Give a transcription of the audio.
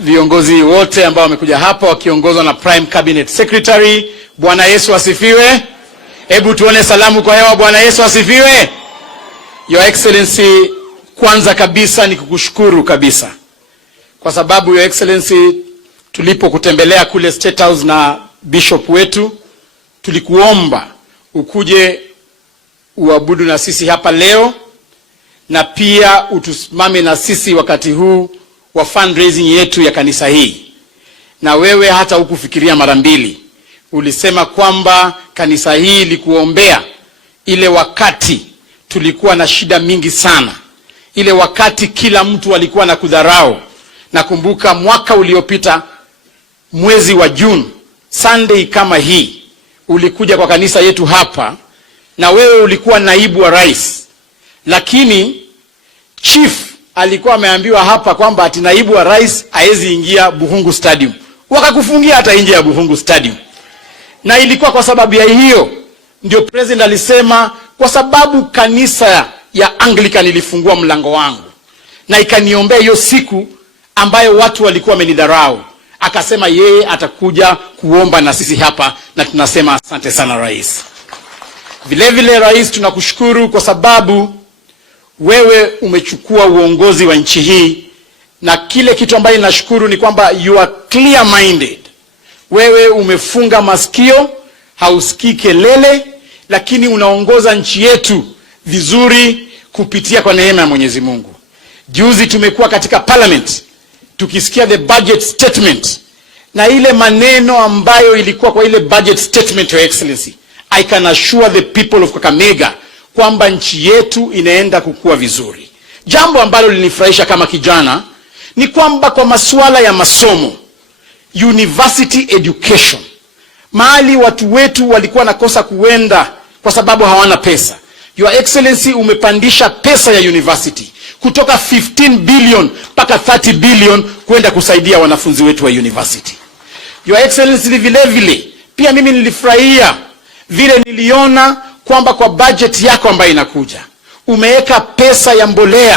viongozi wote ambao wamekuja hapa wakiongozwa na Prime Cabinet Secretary. Bwana Yesu asifiwe. Hebu tuone salamu kwa hewa. Bwana Yesu asifiwe. Your Excellency, kwanza kabisa ni kukushukuru kabisa. Kwa sababu Your Excellency, tulipokutembelea kule State House na Bishop wetu, tulikuomba ukuje uabudu na sisi hapa leo, na pia utusimame na sisi wakati huu wa fundraising yetu ya kanisa hii. Na wewe hata hukufikiria mara mbili. Ulisema kwamba kanisa hii likuombea ile wakati tulikuwa na shida mingi sana. Ile wakati kila mtu alikuwa na kudharau. Nakumbuka mwaka uliopita mwezi wa June, Sunday kama hii, ulikuja kwa kanisa yetu hapa, na wewe ulikuwa naibu wa rais. Lakini chief alikuwa ameambiwa hapa kwamba ati naibu wa rais haezi ingia Buhungu Stadium. Wakakufungia hata nje ya Buhungu Stadium. Na ilikuwa kwa sababu ya hiyo ndio president alisema, kwa sababu kanisa ya Anglican ilifungua mlango wangu na ikaniombea hiyo siku ambayo watu walikuwa wamenidharau, akasema yeye atakuja kuomba na sisi hapa, na tunasema asante sana rais. Vile vile rais, tunakushukuru kwa sababu wewe umechukua uongozi wa nchi hii, na kile kitu ambacho ninashukuru ni kwamba you are clear minded. Wewe umefunga masikio, hausikii kelele, lakini unaongoza nchi yetu vizuri kupitia kwa neema ya Mwenyezi Mungu. Juzi tumekuwa katika parliament tukisikia the budget statement, na ile maneno ambayo ilikuwa kwa ile budget statement, Your Excellency, I can assure the people of Kakamega kwamba nchi yetu inaenda kukua vizuri. Jambo ambalo linifurahisha kama kijana ni kwamba kwa masuala ya masomo, university education, mahali watu wetu walikuwa nakosa kuenda kwa sababu hawana pesa, Your Excellency, umepandisha pesa ya university kutoka 15 billion mpaka 30 billion kwenda kusaidia wanafunzi wetu wa university. Your Excellency, vile vile pia mimi nilifurahia vile niliona kwamba kwa budget yako ambayo inakuja umeweka pesa ya mbolea